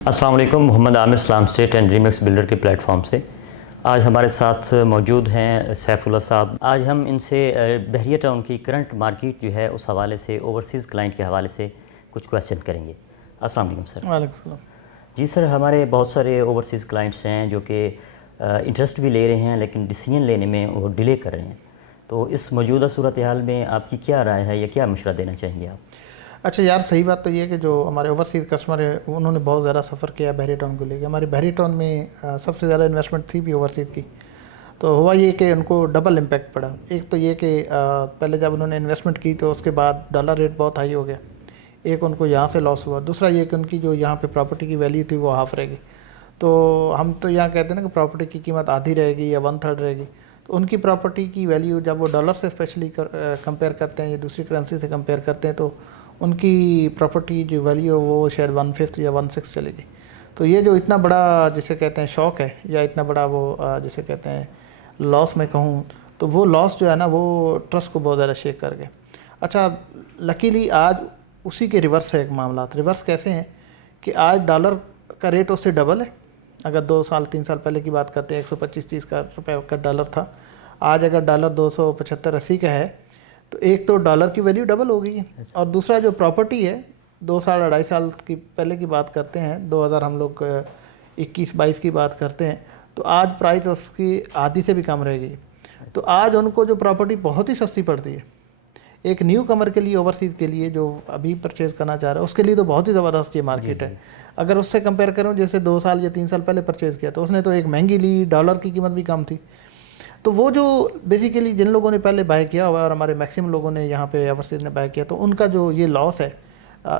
अस्सलाम वालेकुम। मोहम्मद आमिर इस्लाम state and remix builder के प्लेटफॉर्म से आज हमारे साथ मौजूद हैं सैफुल्ला साहब। आज हम इनसे बहरिया टाउन की करंट मार्केट जो है उस हवाले से, ओवरसीज़ क्लाइंट के हवाले से कुछ क्वेश्चन करेंगे। अस्सलाम वालेकुम सर। वालेकुम सलाम। जी सर, हमारे बहुत सारे ओवरसीज़ क्लाइंट्स हैं जो कि इंटरेस्ट भी ले रहे हैं लेकिन डिसीजन लेने में वो डिले कर रहे हैं। तो इस मौजूदा सूरत हाल में आपकी क्या राय है या क्या मशवरा देना चाहेंगे आप? अच्छा यार, सही बात तो ये है कि जो हमारे ओवरसीज़ कस्टमर है उन्होंने बहुत ज़्यादा सफ़र किया बहरी टाउन को लेकर। हमारी बहरी टाउन में सबसे ज़्यादा इन्वेस्टमेंट थी भी ओवरसीज़ की। तो हुआ ये कि उनको डबल इम्पैक्ट पड़ा। एक तो ये कि पहले जब उन्होंने इन्वेस्टमेंट की तो उसके बाद डॉलर रेट बहुत हाई हो गया, एक उनको यहाँ से लॉस हुआ। दूसरा ये कि उनकी जो यहाँ पे प्रॉपर्टी की वैल्यू थी वो हाफ़ रहेगी। तो हम तो यहाँ कहते हैं ना कि प्रॉपर्टी की कीमत आधी रहेगी या 1/3 रहेगी। तो उनकी प्रॉपर्टी की वैल्यू जब वो डॉलर से स्पेशली कंपेयर करते हैं या दूसरी करेंसी से कंपेयर करते हैं तो उनकी प्रॉपर्टी जो वैल्यू है वो शायद 1/5 या 1/6 चलेगी। तो ये जो इतना बड़ा जिसे कहते हैं शौक है या इतना बड़ा वो जिसे कहते हैं लॉस मैं कहूँ, तो वो लॉस जो है ना वो ट्रस्ट को बहुत ज़्यादा शेक कर गया। अच्छा, लकीली आज उसी के रिवर्स है एक मामला। रिवर्स कैसे हैं कि आज डॉलर का रेट उससे डबल है। अगर 2 साल 3 साल पहले की बात करते हैं 125-130 का रुपये का डॉलर था, आज अगर डॉलर 275-80 का है तो एक तो डॉलर की वैल्यू डबल हो गई है और दूसरा जो प्रॉपर्टी है 2 साल 2.5 साल की पहले की बात करते हैं, 2000 हम लोग 21-22 की बात करते हैं, तो आज प्राइस उसकी आधी से भी कम रह गई। तो आज उनको जो प्रॉपर्टी बहुत ही सस्ती पड़ती है एक न्यू कमर के लिए, ओवरसीज़ के लिए जो अभी परचेज़ करना चाह रहा है उसके लिए तो बहुत ही ज़बरदस्त ये मार्केट है। अगर उससे कंपेयर करूँ जैसे 2 साल या 3 साल पहले परचेज़ किया तो उसने तो एक महंगी ली, डॉलर की कीमत भी कम थी। तो वो जो बेसिकली जिन लोगों ने पहले बाय किया हुआ और हमारे मैक्सिमम लोगों ने यहाँ पे ओवरसीज़ ने बाय किया, तो उनका जो ये लॉस है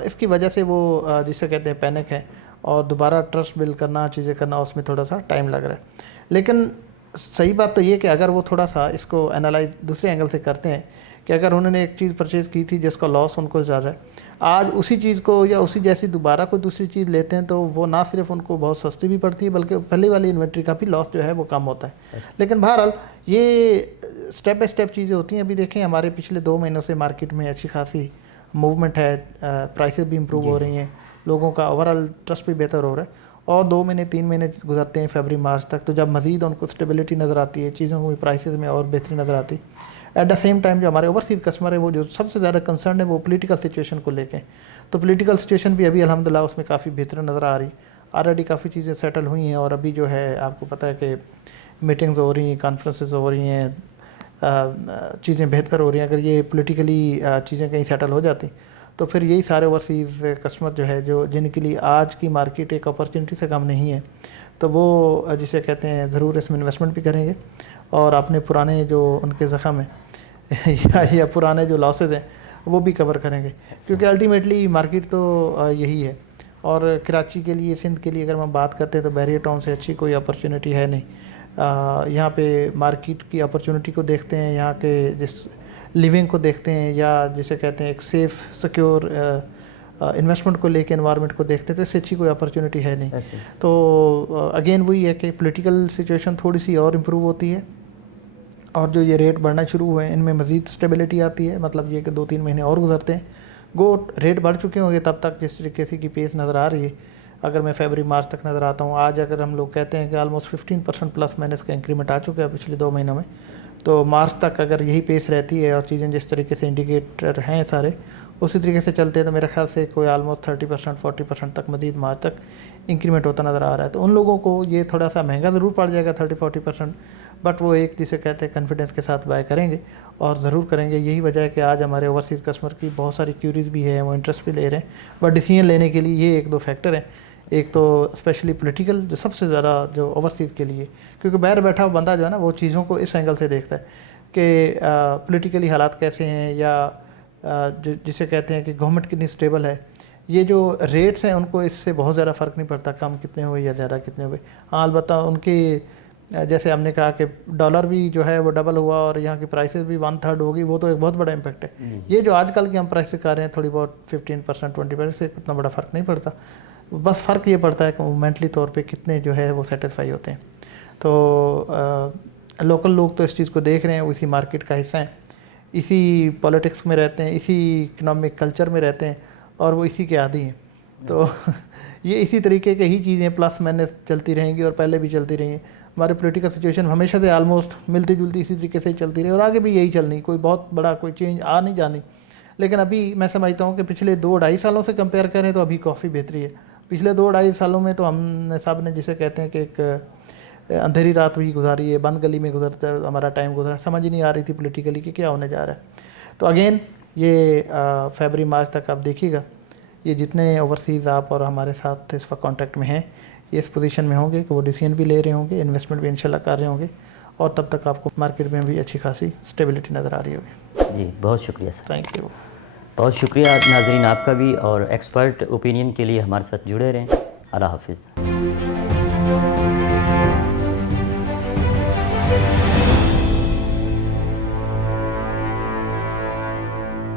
इसकी वजह से वो जिसे कहते हैं पैनिक है और दोबारा ट्रस्ट बिल्ड करना, चीज़ें करना, उसमें थोड़ा सा टाइम लग रहा है। लेकिन सही बात तो ये कि अगर वो थोड़ा सा इसको एनालाइज दूसरे एंगल से करते हैं कि अगर उन्होंने एक चीज़ परचेज़ की थी जिसका लॉस उनको जा रहा है, आज उसी चीज़ को या उसी जैसी दोबारा कोई दूसरी चीज़ लेते हैं तो वो ना सिर्फ उनको बहुत सस्ती भी पड़ती है बल्कि पहले वाली इन्वेंट्री का भी लॉस जो है वो कम होता है। लेकिन बहरहाल ये स्टेप बाय स्टेप चीज़ें होती हैं। अभी देखें हमारे पिछले 2 महीनों से मार्केट में अच्छी खासी मूवमेंट है, प्राइसेस भी इम्प्रूव हो रही हैं, लोगों का ओवरऑल ट्रस्ट भी बेहतर हो रहा है और 2 महीने 3 महीने गुजरते हैं फरवरी मार्च तक, तो जब मज़ीद उनको स्टेबिलिटी नज़र आती है, चीज़ों को प्राइसेस में और बेहतरी नज़र आती है। एट द सेम टाइम जो हमारे ओवरसीज़ कस्टमर है वो जो सबसे ज़्यादा कंसर्न है वो पॉलिटिकल सिचुएशन को लेके। तो पॉलिटिकल सिचुएशन भी अभी अल्हम्दुलिल्लाह उसमें काफ़ी बेहतर नज़र आ रही। ऑलरेडी काफ़ी चीज़ें सेटल हुई हैं और अभी जो है आपको पता है कि मीटिंग्स हो रही हैं, कॉन्फ्रेंसेस हो रही हैं, चीज़ें बेहतर हो रही हैं। अगर ये पॉलिटिकली चीज़ें कहीं सेटल हो जाती तो फिर यही सारे ओवरसीज़ कस्टमर जो है जो जिनके लिए आज की मार्केट एक अपॉर्चुनिटी से कम नहीं है, तो वो जिसे कहते हैं ज़रूर इसमें इन्वेस्टमेंट भी करेंगे और अपने पुराने जो उनके ज़ख़म हैं या पुराने जो लॉसेस हैं वो भी कवर करेंगे, क्योंकि अल्टीमेटली मार्केट तो यही है। और कराची के लिए, सिंध के लिए अगर हम बात करते हैं तो बहरिया टाउन से अच्छी कोई अपॉर्चुनिटी है नहीं। यहाँ पे मार्केट की अपॉर्चुनिटी को देखते हैं, यहाँ के जिस लिविंग को देखते हैं या जिसे कहते हैं एक सेफ़ सिक्योर इन्वेस्टमेंट को लेके एनवायरनमेंट को देखते हैं, तो इससे अच्छी कोई अपॉर्चुनिटी है नहीं। तो अगेन वही है कि पॉलिटिकल सिचुएशन थोड़ी सी और इम्प्रूव होती है और जो ये रेट बढ़ना शुरू हुए हैं इनमें मज़ीद स्टेबिलिटी आती है। मतलब ये कि 2-3 महीने और गुजरते हैं, रेट बढ़ चुके होंगे तब तक जिस तरीके से की पेस नज़र आ रही है। अगर मैं फरवरी मार्च तक नज़र आता हूँ, आज अगर हम लोग कहते हैं कि ऑलमोस्ट 15% प्लस माइनस का इंक्रीमेंट आ चुका है पिछले 2 महीनों में, तो मार्च तक अगर यही पेस रहती है और चीज़ें जिस तरीके से इंडिकेटर हैं सारे उसी तरीके से चलते हैं तो मेरे ख्याल से कोई ऑलमोस्ट 30% 40% तक मज़ीद मार्च तक इंक्रीमेंट होता नज़र आ रहा है। तो उन लोगों को ये थोड़ा सा महंगा ज़रूर पड़ जाएगा 30-40%, बट वो एक जिसे कहते हैं कॉन्फिडेंस के साथ बाय करेंगे और ज़रूर करेंगे। यही वजह है कि आज हमारे ओवरसीज़ कस्टमर की बहुत सारी क्यूरीज़ भी है, वो इंटरेस्ट भी ले रहे हैं, बट डिसीजन लेने के लिए ये 1-2 फैक्टर हैं। एक तो स्पेशली पॉलिटिकल जो सबसे ज़्यादा जो ओवरसीज़ के लिए, क्योंकि बाहर बैठा हुआ बंदा जो है ना वो चीज़ों को इस एंगल से देखता है कि पॉलिटिकली हालात कैसे हैं या जिसे कहते हैं कि गवर्नमेंट कितनी स्टेबल है। ये जो रेट्स हैं उनको इससे बहुत ज़्यादा फ़र्क नहीं पड़ता कम कितने हुए या ज़्यादा कितने हुए। हाँ, अलबत्ता उनकी जैसे हमने कहा कि डॉलर भी जो है वो डबल हुआ और यहाँ की प्राइसेस भी 1/3 होगी, वो तो एक बहुत बड़ा इम्पैक्ट है। ये जो आजकल की हम प्राइसेस कर रहे हैं थोड़ी बहुत 15% 20% से उतना बड़ा फ़र्क नहीं पड़ता। बस फ़र्क ये पड़ता है कि मोमेंटली तौर पे कितने जो है वो सेटिस्फाई होते हैं। तो लोकल लोग तो इस चीज़ को देख रहे हैं, वो इसी मार्केट का हिस्सा हैं, इसी पॉलिटिक्स में रहते हैं, इसी इकनॉमिक कल्चर में रहते हैं और वो इसी के आदी हैं। तो ये इसी तरीके के ही चीज़ें प्लस माइनस चलती रहेंगी और पहले भी चलती रही हैं। हमारे पॉलिटिकल सिचुएशन हमेशा से आलमोस्ट मिलती जुलती इसी तरीके से ही चलती रही और आगे भी यही चलनी, कोई बहुत बड़ा कोई चेंज आ नहीं जानी। लेकिन अभी मैं समझता हूँ कि पिछले 2-2.5 सालों से कंपेयर करें तो अभी काफ़ी बेहतरी है। पिछले 2-2.5 सालों में तो हमने सब ने जिसे कहते हैं कि एक अंधेरी रात भी गुजारी है, बंद गली में गुजरता हमारा टाइम गुजरा, समझ ही नहीं आ रही थी पॉलिटिकली कि क्या होने जा रहा है। तो अगेन ये फरवरी मार्च तक आप देखिएगा, ये जितने ओवरसीज़ आप और हमारे साथ इस वक्त कॉन्टैक्ट में हैं, ये इस पोजीशन में होंगे कि वो डिसीजन भी ले रहे होंगे, इन्वेस्टमेंट भी इंशाल्लाह कर रहे होंगे और तब तक आपको मार्केट में भी अच्छी खासी स्टेबिलिटी नज़र आ रही होगी। जी, बहुत शुक्रिया सर। Thank you. बहुत शुक्रिया नाज़रीन आपका भी, और एक्सपर्ट ओपिनियन के लिए हमारे साथ जुड़े रहें। अल्लाह हाफिज़।